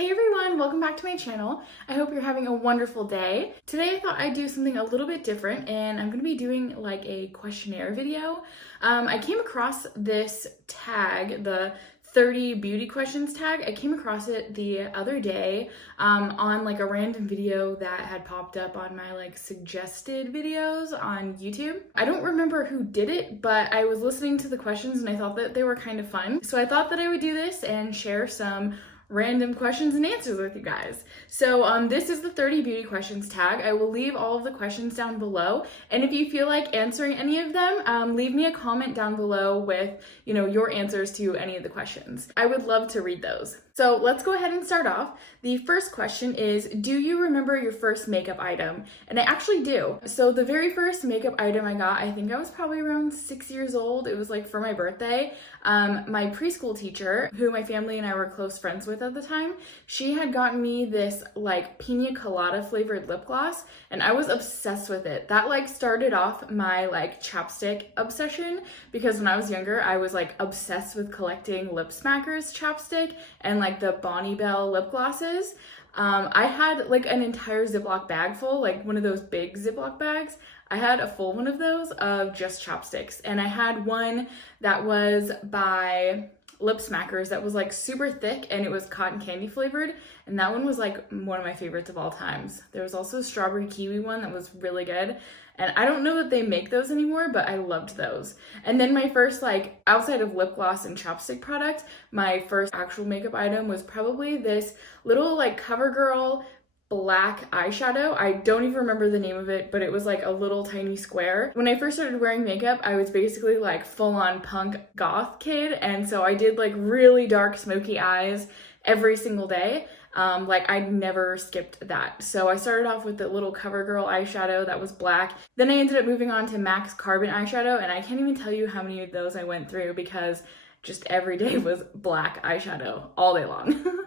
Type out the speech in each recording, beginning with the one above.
Hey everyone, welcome back to my channel. I hope you're having a wonderful day. Today I thought I'd do something a little bit different and I'm going to be doing like a questionnaire video. I came across this tag, the 30 beauty questions tag. I came across it the other day on like a random video that had popped up on my like suggested videos on YouTube. I don't remember who did it, but I was listening to the questions and I thought that they were kind of fun. So I thought that I would do this and share some random questions and answers with you guys. So this is the 30 beauty questions tag. I will leave all of the questions down below, and if you feel like answering any of them, leave me a comment down below with your answers to any of the questions. I would love to read those. So let's go ahead and start off. The first question is, do you remember your first makeup item? And I actually do. So the very first makeup item I got, I think I was probably around 6 years old. It was like for my birthday. My preschool teacher, who my family and I were close friends with at the time, she had gotten me this like pina colada flavored lip gloss, and I was obsessed with it. That like started off my like chapstick obsession, because when I was younger, I was like obsessed with collecting Lip Smackers chapstick and like the Bonnie Bell lip glosses. I had like an entire Ziploc bag full, like one of those big Ziploc bags. I had a full one of those of just chapsticks, and I had one that was by Lip Smackers that was like super thick and it was cotton candy flavored, and that one was like one of my favorites of all times. There was also a strawberry kiwi one that was really good, and I don't know that they make those anymore, but I loved those. And then my first, like, outside of lip gloss and chapstick product, my first actual makeup item was probably this little like CoverGirl black eyeshadow. I don't even remember the name of it, but it was like a little tiny square. When I first started wearing makeup, I was basically like full-on punk goth kid, and so I did like really dark smoky eyes every single day. Like I never skipped that. So I started off with the little CoverGirl eyeshadow that was black. Then I ended up moving on to MAC's Carbon eyeshadow, and I can't even tell you how many of those I went through because just every day was black eyeshadow all day long.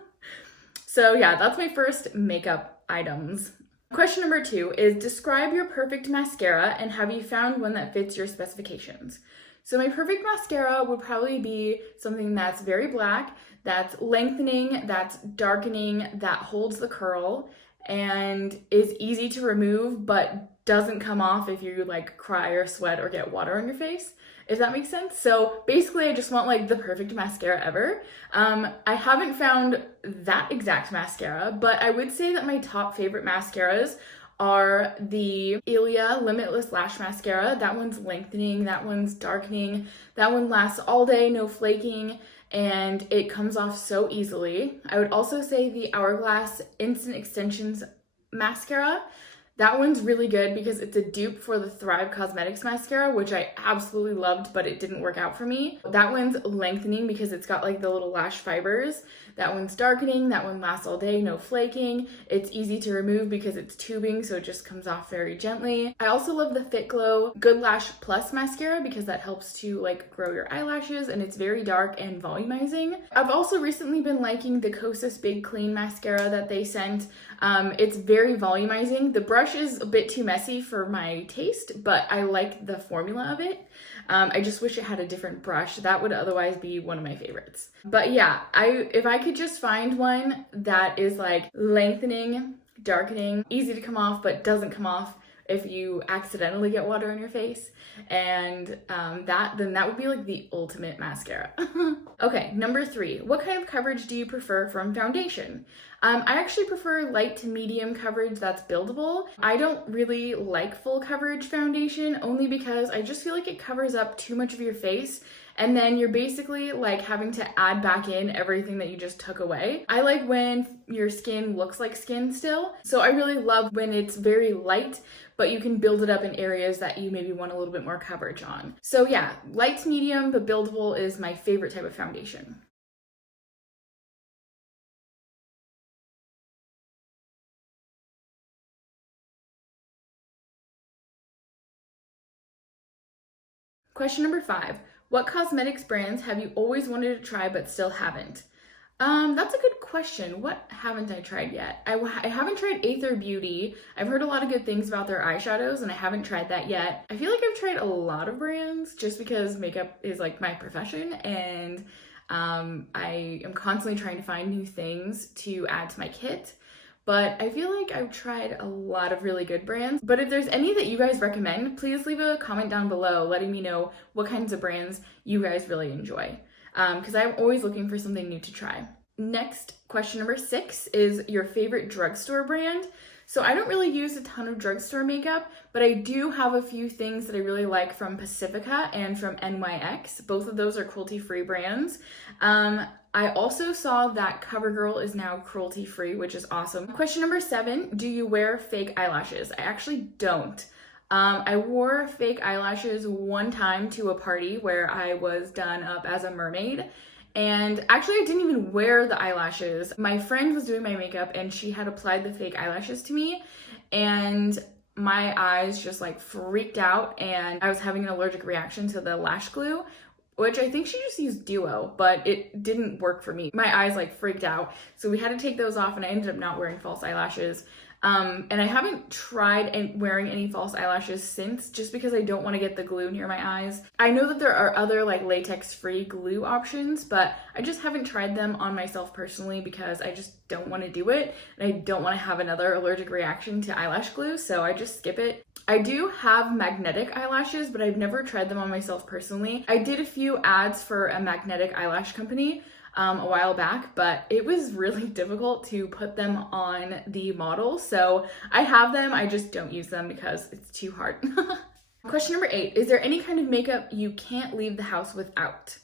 So yeah, that's my first makeup items. Question number 2 is, describe your perfect mascara and have you found one that fits your specifications? So my perfect mascara would probably be something that's very black, that's lengthening, that's darkening, that holds the curl, and is easy to remove but doesn't come off if you like cry or sweat or get water on your face, if that makes sense. So basically I just want like the perfect mascara ever. I haven't found that exact mascara, but I would say that my top favorite mascaras are the Ilia Limitless Lash Mascara. That one's lengthening, that one's darkening, that one lasts all day, no flaking, and it comes off so easily. I would also say the Hourglass Instant Extensions Mascara. That one's really good because it's a dupe for the Thrive Cosmetics mascara, which I absolutely loved, but it didn't work out for me. That one's lengthening because it's got like the little lash fibers. That one's darkening, that one lasts all day, no flaking. It's easy to remove because it's tubing, so it just comes off very gently. I also love the Fit Glow Good Lash Plus mascara because that helps to like grow your eyelashes, and it's very dark and volumizing. I've also recently been liking the Kosas Big Clean mascara that they sent. It's very volumizing. The brush is a bit too messy for my taste, but I like the formula of it. I just wish it had a different brush. That would otherwise be one of my favorites. But yeah, if I could just find one that is like lengthening, darkening, easy to come off but doesn't come off if you accidentally get water on your face, and then that would be like the ultimate mascara. Okay, number 3, what kind of coverage do you prefer from foundation? I actually prefer light to medium coverage that's buildable. I don't really like full coverage foundation, only because I just feel like it covers up too much of your face, and then you're basically like having to add back in everything that you just took away. I like when your skin looks like skin still, so I really love when it's very light, but you can build it up in areas that you maybe want a little bit more coverage on. So yeah, light to medium but buildable is my favorite type of foundation. Question number 5, what cosmetics brands have you always wanted to try but still haven't? That's a good question. What haven't I tried yet? I haven't tried Aether Beauty. I've heard a lot of good things about their eyeshadows and I haven't tried that yet. I feel like I've tried a lot of brands just because makeup is like my profession, and I am constantly trying to find new things to add to my kit. But I feel like I've tried a lot of really good brands. But if there's any that you guys recommend, please leave a comment down below letting me know what kinds of brands you guys really enjoy. Because I'm always looking for something new to try. Next, question number 6 is your favorite drugstore brand. So I don't really use a ton of drugstore makeup, but I do have a few things that I really like from Pacifica and from NYX. Both of those are cruelty-free brands. I also saw that CoverGirl is now cruelty-free, which is awesome. Question number 7, do you wear fake eyelashes? I actually don't. I wore fake eyelashes one time to a party where I was done up as a mermaid. And actually, I didn't even wear the eyelashes. My friend was doing my makeup and she had applied the fake eyelashes to me, and my eyes just like freaked out, and I was having an allergic reaction to the lash glue, which I think she just used Duo, but it didn't work for me. My eyes like freaked out. So we had to take those off and I ended up not wearing false eyelashes. And I haven't tried wearing any false eyelashes since, just because I don't want to get the glue near my eyes. I know that there are other like latex-free glue options, but I just haven't tried them on myself personally because I just don't want to do it. And I don't want to have another allergic reaction to eyelash glue, so I just skip it. I do have magnetic eyelashes, but I've never tried them on myself personally. I did a few ads for a magnetic eyelash company a while back, but it was really difficult to put them on the model. So I have them, I just don't use them because it's too hard. Question number 8, is there any kind of makeup you can't leave the house without?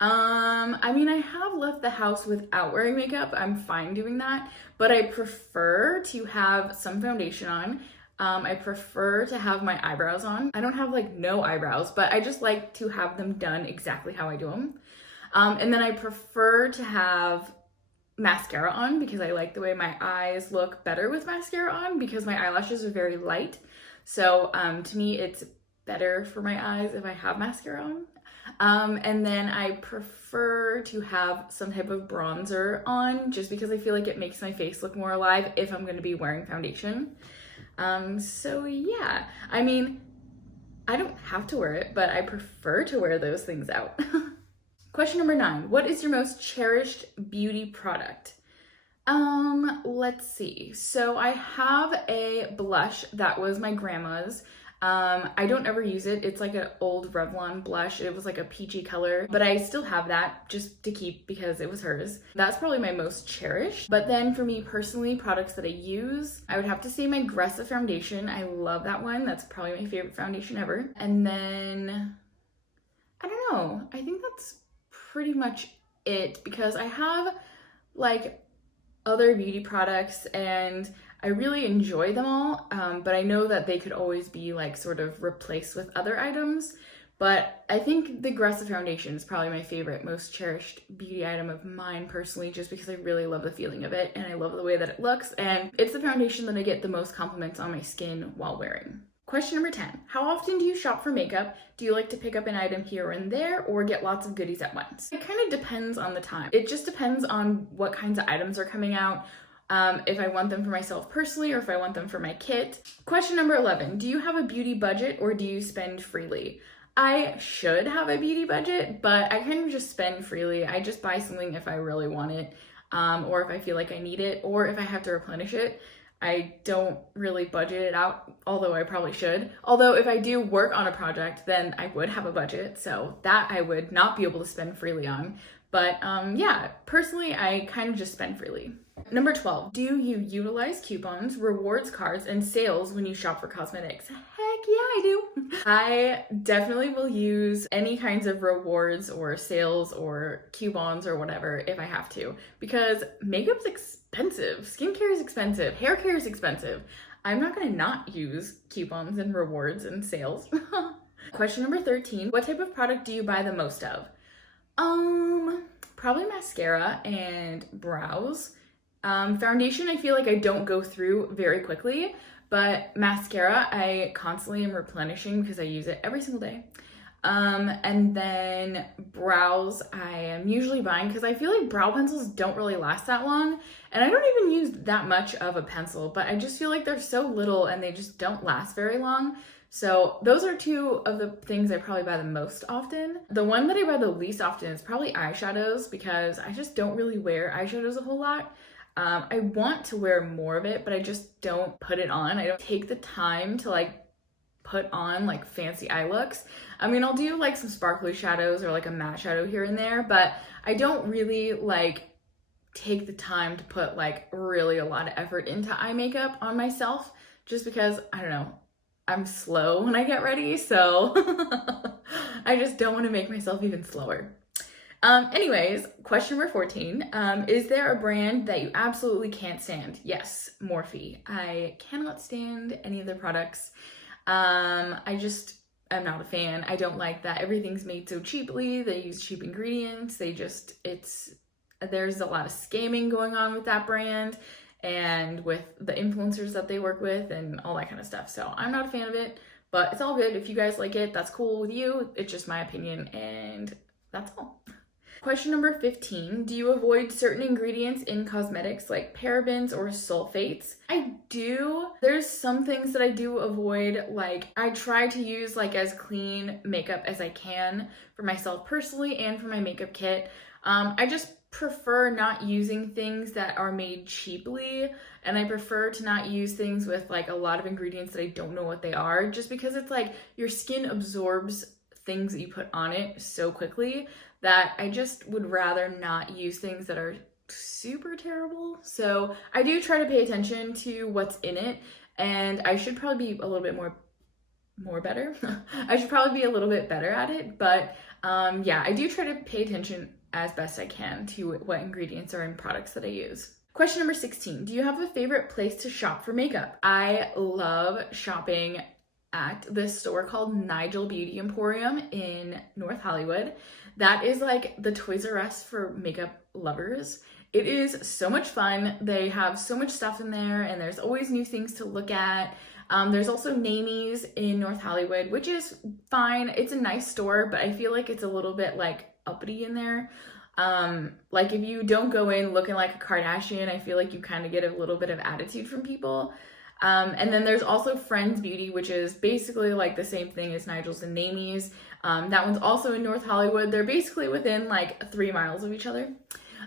I mean, I have left the house without wearing makeup. I'm fine doing that, but I prefer to have some foundation on. I prefer to have my eyebrows on. I don't have like no eyebrows, but I just like to have them done exactly how I do them. And then I prefer to have mascara on because I like the way my eyes look better with mascara on because my eyelashes are very light. So to me, it's better for my eyes if I have mascara on. And then I prefer to have some type of bronzer on just because I feel like it makes my face look more alive if I'm going to be wearing foundation. So yeah, I mean, I don't have to wear it, but I prefer to wear those things out. Question number 9, what is your most cherished beauty product? Let's see. So I have a blush that was my grandma's. I don't ever use it. It's like an old Revlon blush. It was like a peachy color, but I still have that just to keep because it was hers. That's probably my most cherished. But then for me personally, products that I use, I would have to say my Aggressive foundation. I love that one. That's probably my favorite foundation ever. And then, I don't know. I think that's pretty much it because I have like other beauty products and I really enjoy them all, but I know that they could always be like sort of replaced with other items. But I think the Aggressive foundation is probably my favorite, most cherished beauty item of mine personally, just because I really love the feeling of it and I love the way that it looks, and it's the foundation that I get the most compliments on my skin while wearing. Question number 10, how often do you shop for makeup? Do you like to pick up an item here and there or get lots of goodies at once? It kind of depends on the time. It just depends on what kinds of items are coming out, if I want them for myself personally or if I want them for my kit. Question number 11, do you have a beauty budget or do you spend freely? I should have a beauty budget, but I kind of just spend freely. I just buy something if I really want it, or if I feel like I need it, or if I have to replenish it. I don't really budget it out, although I probably should. Although if I do work on a project, then I would have a budget, so that I would not be able to spend freely on. But yeah, personally, I kind of just spend freely. Number 12, do you utilize coupons, rewards cards, and sales when you shop for cosmetics? Heck yeah, I do. I definitely will use any kinds of rewards or sales or coupons or whatever if I have to, because makeup's expensive, skincare is expensive, hair care is expensive. I'm not gonna not use coupons and rewards and sales. Question number 13, what type of product do you buy the most of? Probably mascara and brows. Foundation, I feel like I don't go through very quickly, but mascara, I constantly am replenishing because I use it every single day. And then brows, I am usually buying because I feel like brow pencils don't really last that long. And I don't even use that much of a pencil, but I just feel like they're so little and they just don't last very long. So those are two of the things I probably buy the most often. The one that I buy the least often is probably eyeshadows, because I just don't really wear eyeshadows a whole lot. I want to wear more of it, but I just don't put it on. I don't take the time to like put on like fancy eye looks. I mean, I'll do like some sparkly shadows or like a matte shadow here and there, but I don't really like take the time to put like really a lot of effort into eye makeup on myself, just because, I don't know, I'm slow when I get ready, so I just don't want to make myself even slower. Anyways, question number 14. Is there a brand that you absolutely can't stand? Yes, Morphe. I cannot stand any of their products. I just am not a fan. I don't like that everything's made so cheaply. They use cheap ingredients. There's a lot of scamming going on with that brand and with the influencers that they work with and all that kind of stuff. So I'm not a fan of it, but it's all good. If you guys like it, that's cool with you. It's just my opinion, and that's all. Question number 15. Do you avoid certain ingredients in cosmetics like parabens or sulfates? I do. There's some things that I do avoid. Like, I try to use like as clean makeup as I can for myself personally and for my makeup kit. I just prefer not using things that are made cheaply, and I prefer to not use things with like a lot of ingredients that I don't know what they are, just because it's like your skin absorbs things that you put on it so quickly that I just would rather not use things that are super terrible. So I do try to pay attention to what's in it, and I should probably be a little bit more better. I should probably be a little bit better at it, but yeah, I do try to pay attention as best I can to what ingredients are in products that I use. Question number 16. Do you have a favorite place to shop for makeup? I love shopping at this store called Nigel Beauty Emporium in North Hollywood. That is like the Toys R Us for makeup lovers. It is so much fun. They have so much stuff in there, and there's always new things to look at. There's also Namies in North Hollywood, which is fine. It's a nice store, but I feel like it's a little bit like uppity in there. Like if you don't go in looking like a Kardashian, I feel like you kind of get a little bit of attitude from people. And then there's also Friends Beauty, which is basically like the same thing as Nigel's and Namies. That one's also in North Hollywood. They're basically within like 3 miles of each other.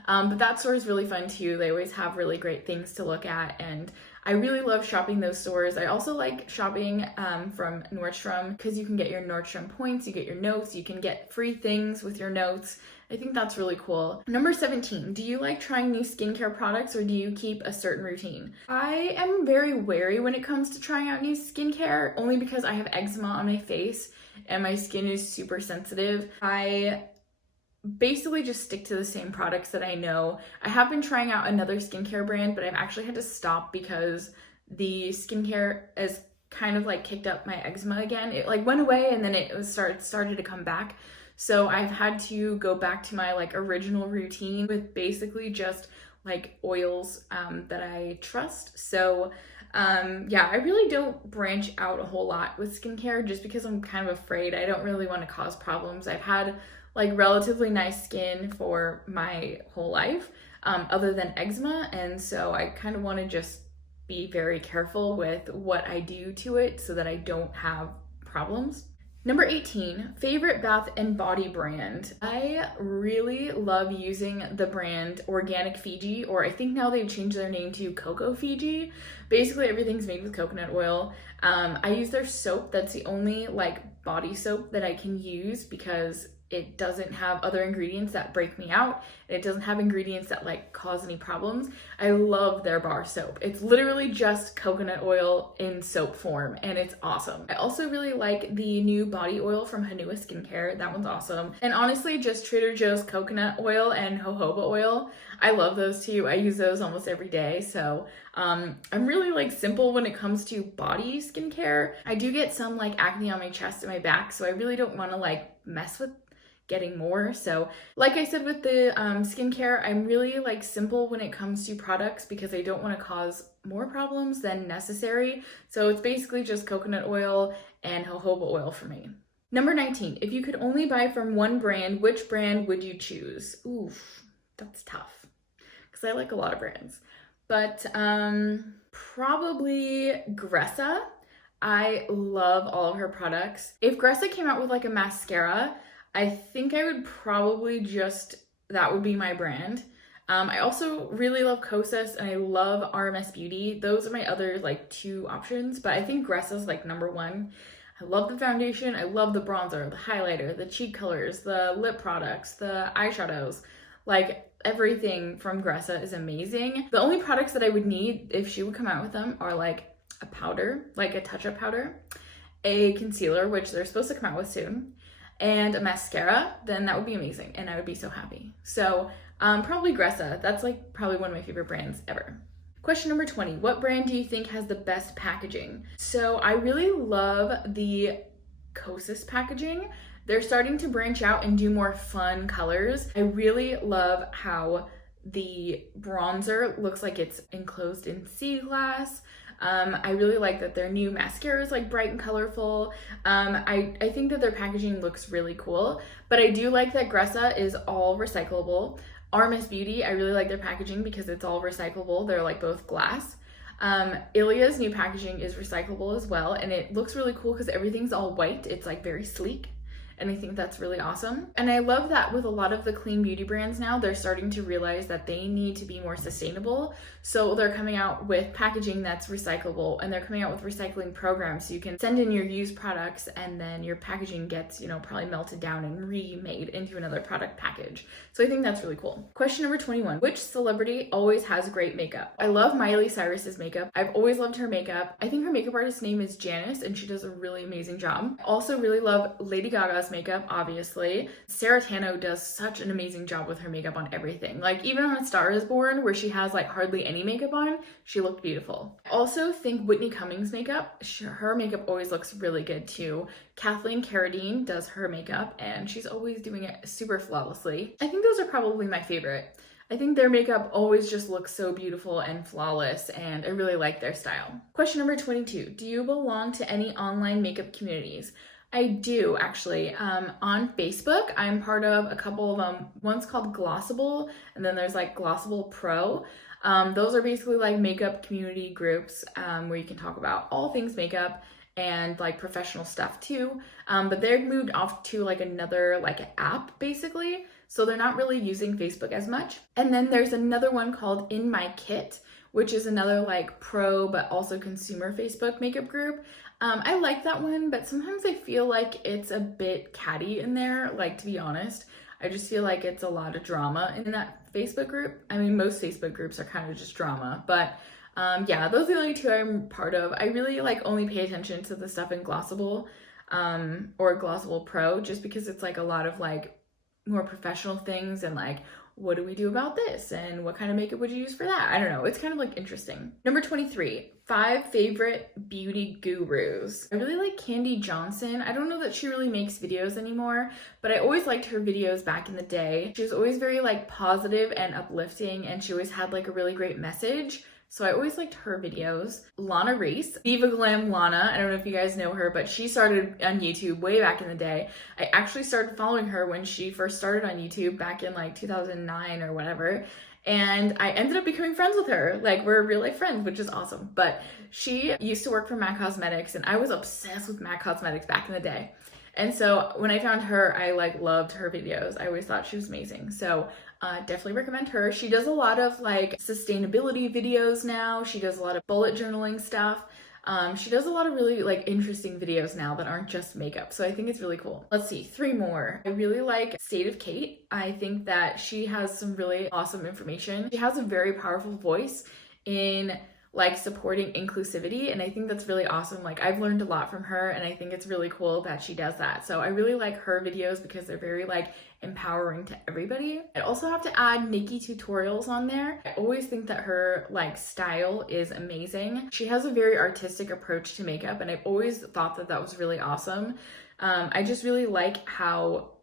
But that store is really fun too. They always have really great things to look at, and I really love shopping those stores. I also like shopping from Nordstrom, because you can get your Nordstrom points, you get your notes, you can get free things with your notes. I think that's really cool. Number 17, do you like trying new skincare products, or do you keep a certain routine? I am very wary when it comes to trying out new skincare, only because I have eczema on my face and my skin is super sensitive. I basically just stick to the same products that I know. I have been trying out another skincare brand, but I've actually had to stop because the skincare has kind of like kicked up my eczema again. It like went away and then it started to come back. So I've had to go back to my like original routine with basically just like oils that I trust. So yeah, I really don't branch out a whole lot with skincare, just because I'm kind of afraid. I don't really want to cause problems. I've had like relatively nice skin for my whole life, other than eczema, and so I kind of want to just be very careful with what I do to it so that I don't have problems. Number 18, favorite bath and body brand. I really love using the brand Organic Fiji, or I think now they've changed their name to Cocoa Fiji. Basically everything's made with coconut oil. I use their soap. That's the only like body soap that I can use, because it doesn't have other ingredients that break me out, and it doesn't have ingredients that like cause any problems. I love their bar soap. It's literally just coconut oil in soap form, and it's awesome. I also really like the new body oil from Hanua Skincare. That one's awesome. And honestly, just Trader Joe's coconut oil and jojoba oil, I love those too. I use those almost every day. So I'm really like simple when it comes to body skincare. I do get some like acne on my chest and my back, so I really don't want to like mess with getting more. So like I said with the skincare, I'm really like simple when it comes to products, because I don't want to cause more problems than necessary. So it's basically just coconut oil and jojoba oil for me. Number 19, if you could only buy from one brand, which brand would you choose? Oof, that's tough, because I like a lot of brands, but probably Gressa. I love all of her products. If Gressa came out with like a mascara, I think I would probably that would be my brand. I also really love Kosas and I love RMS Beauty. Those are my other like two options, but I think Gressa's like number one. I love the foundation, I love the bronzer, the highlighter, the cheek colors, the lip products, the eyeshadows. Like everything from Gressa is amazing. The only products that I would need if she would come out with them are like a powder, like a touch-up powder, a concealer, which they're supposed to come out with soon, and a mascara. Then that would be amazing and I would be so happy. So probably Gressa. That's like probably one of my favorite brands ever. Question number 20, what brand do you think has the best packaging? So I really love the Kosas packaging. They're starting to branch out and do more fun colors. I really love how the bronzer looks like it's enclosed in sea glass. I really like that their new mascara is like bright and colorful. I think that their packaging looks really cool, but I do like that Gressa is all recyclable. RMS Beauty, I really like their packaging because it's all recyclable. They're like both glass. Ilia's new packaging is recyclable as well, and it looks really cool because everything's all white. It's like very sleek. And I think that's really awesome. And I love that with a lot of the clean beauty brands now, they're starting to realize that they need to be more sustainable. So they're coming out with packaging that's recyclable, and they're coming out with recycling programs so you can send in your used products and then your packaging gets, probably melted down and remade into another product package. So I think that's really cool. Question number 21, which celebrity always has great makeup? I love Miley Cyrus's makeup. I've always loved her makeup. I think her makeup artist's name is Janice and she does a really amazing job. I also really love Lady Gaga's makeup, obviously. Sarah Tano does such an amazing job with her makeup on everything. Like even on A Star Is Born, where she has like hardly any makeup on, she looked beautiful. I also think Whitney Cummings' makeup, her makeup always looks really good too. Kathleen Carradine does her makeup and she's always doing it super flawlessly. I think those are probably my favorite. I think their makeup always just looks so beautiful and flawless, and I really like their style. Question number 22, do you belong to any online makeup communities? I do actually. On Facebook, I'm part of a couple of them. One's called Glossable, and then there's like Glossable Pro. Those are basically like makeup community groups where you can talk about all things makeup and like professional stuff too. But they've moved off to like another like app basically. So they're not really using Facebook as much. And then there's another one called In My Kit, which is another like pro but also consumer Facebook makeup group. I like that one, but sometimes I feel like it's a bit catty in there, like to be honest. I just feel like it's a lot of drama in that Facebook group. I mean, most Facebook groups are kind of just drama, but yeah, those are the only two I'm part of. I really like only pay attention to the stuff in Glossable or Glossable Pro just because it's like a lot of like more professional things and like, what do we do about this? And what kind of makeup would you use for that? I don't know. It's kind of like interesting. Number 23, 5 favorite beauty gurus. I really like Candy Johnson. I don't know that she really makes videos anymore, but I always liked her videos back in the day. She was always very like positive and uplifting, and she always had like a really great message. So I always liked her videos. Lana Reese, Diva Glam Lana, I don't know if you guys know her, but she started on YouTube way back in the day. I actually started following her when she first started on YouTube back in like 2009 or whatever. And I ended up becoming friends with her. Like we're real life friends, which is awesome. But she used to work for MAC Cosmetics and I was obsessed with MAC Cosmetics back in the day. And so when I found her, I like loved her videos. I always thought she was amazing. So definitely recommend her. She does a lot of like sustainability videos now. She does a lot of bullet journaling stuff. She does a lot of really like interesting videos now that aren't just makeup. So I think it's really cool. Let's see, 3 more. I really like State of Kate. I think that she has some really awesome information. She has a very powerful voice in like supporting inclusivity, and I think that's really awesome. Like I've learned a lot from her and I think it's really cool that she does that. So I really like her videos because they're very like empowering to everybody. I also have to add Nikki Tutorials on there. I always think that her like style is amazing. She has a very artistic approach to makeup and I've always thought that that was really awesome. I just really like how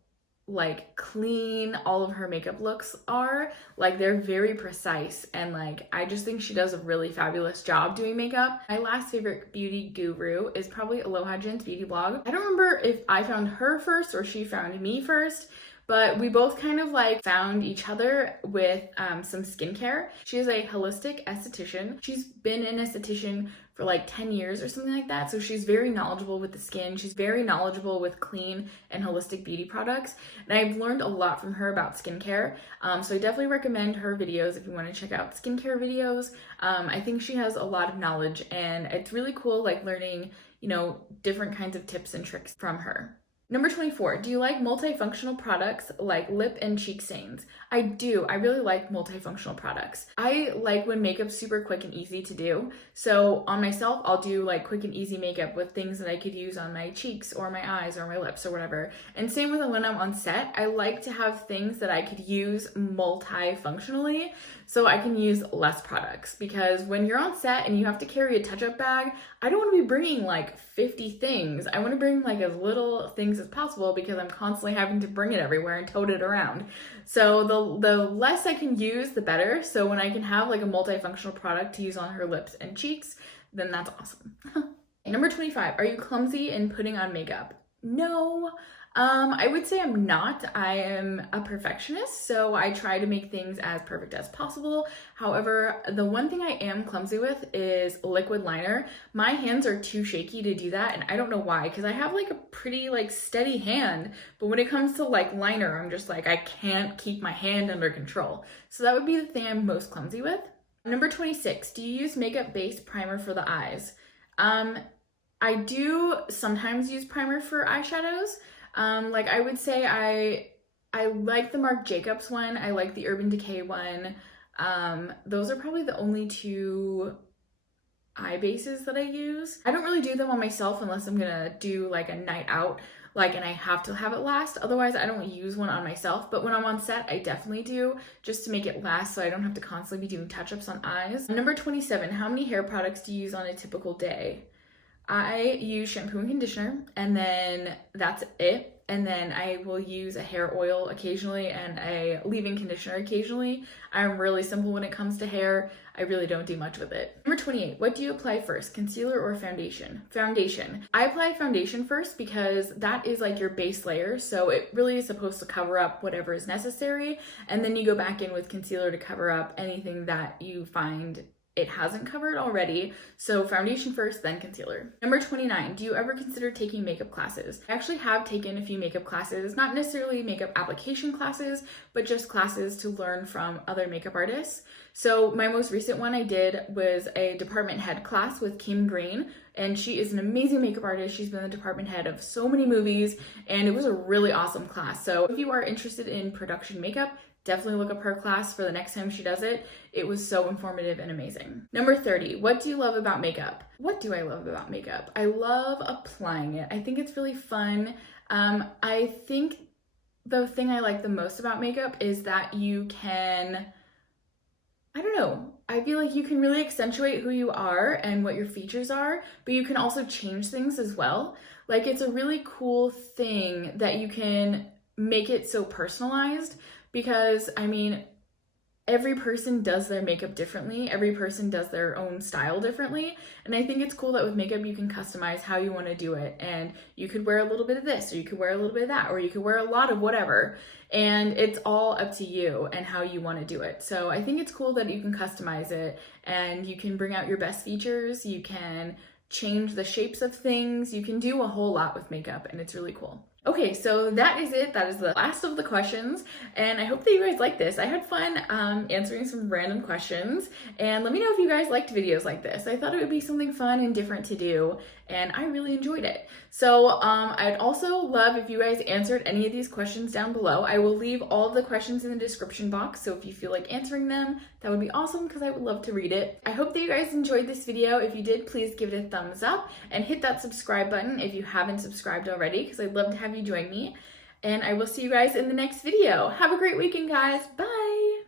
like clean all of her makeup looks are. Like they're very precise, and like I just think she does a really fabulous job doing makeup. My last favorite beauty guru is probably Aloha Jen's beauty blog. I don't remember if I found her first or she found me first, but we both kind of like found each other with some skincare. She is a holistic esthetician. She's been an esthetician for like 10 years or something like that. So she's very knowledgeable with the skin. She's very knowledgeable with clean and holistic beauty products. And I've learned a lot from her about skincare. So I definitely recommend her videos if you want to check out skincare videos. I think she has a lot of knowledge, and it's really cool like learning, you know, different kinds of tips and tricks from her. Number 24, do you like multifunctional products like lip and cheek stains? I do. I really like multifunctional products. I like when makeup's super quick and easy to do. So on myself, I'll do like quick and easy makeup with things that I could use on my cheeks or my eyes or my lips or whatever. And same with when I'm on set, I like to have things that I could use multifunctionally so I can use less products, because when you're on set and you have to carry a touch-up bag, I don't want to be bringing like 50 things. I want to bring like as little things as possible because I'm constantly having to bring it everywhere and tote it around. So the less I can use, the better. So when I can have like a multifunctional product to use on her lips and cheeks, then that's awesome. Number 25, are you clumsy in putting on makeup? No. I would say I'm not. I am a perfectionist, so I try to make things as perfect as possible. However, the one thing I am clumsy with is liquid liner. My hands are too shaky to do that, and I don't know why, because I have like a pretty like steady hand, but when it comes to like liner, I'm just like, I can't keep my hand under control. So that would be the thing I'm most clumsy with. Number 26, do you use makeup-based primer for the eyes? I do sometimes use primer for eyeshadows. Like I would say I like the Marc Jacobs one. I like the Urban Decay one. Those are probably the only two eye bases that I use. I don't really do them on myself unless I'm gonna do like a night out, like, and I have to have it last. Otherwise, I don't use one on myself. But when I'm on set, I definitely do, just to make it last so I don't have to constantly be doing touch-ups on eyes. Number 27, how many hair products do you use on a typical day? I use shampoo and conditioner, and then that's it. And then I will use a hair oil occasionally and a leave-in conditioner occasionally. I'm really simple when it comes to hair. I really don't do much with it. Number 28, what do you apply first, concealer or foundation? Foundation. I apply foundation first because that is like your base layer, so it really is supposed to cover up whatever is necessary, and then you go back in with concealer to cover up anything that you find it hasn't covered already. So foundation first, then concealer. Number 29, do you ever consider taking makeup classes? I actually have taken a few makeup classes, not necessarily makeup application classes, but just classes to learn from other makeup artists. So my most recent one I did was a department head class with Kim Green, and she is an amazing makeup artist. She's been the department head of so many movies, and it was a really awesome class. So if you are interested in production makeup, definitely look up her class for the next time she does it. It was so informative and amazing. Number 30, what do you love about makeup? What do I love about makeup? I love applying it. I think it's really fun. I think the thing I like the most about makeup is that you can, I don't know, I feel like you can really accentuate who you are and what your features are, but you can also change things as well. Like, it's a really cool thing that you can make it so personalized, because I mean, every person does their makeup differently. Every person does their own style differently. And I think it's cool that with makeup, you can customize how you want to do it. And you could wear a little bit of this, or you could wear a little bit of that, or you could wear a lot of whatever. And it's all up to you and how you want to do it. So I think it's cool that you can customize it and you can bring out your best features. You can change the shapes of things. You can do a whole lot with makeup, and it's really cool. Okay, so that is it. That is the last of the questions, and I hope that you guys like this. I had fun answering some random questions, and let me know if you guys liked videos like this. I thought it would be something fun and different to do, and I really enjoyed it. So I'd also love if you guys answered any of these questions down below. I will leave all of the questions in the description box, so if you feel like answering them, that would be awesome because I would love to read it. I hope that you guys enjoyed this video. If you did, please give it a thumbs up and hit that subscribe button if you haven't subscribed already, because I'd love to have you join me. And I will see you guys in the next video. Have a great weekend, guys. Bye!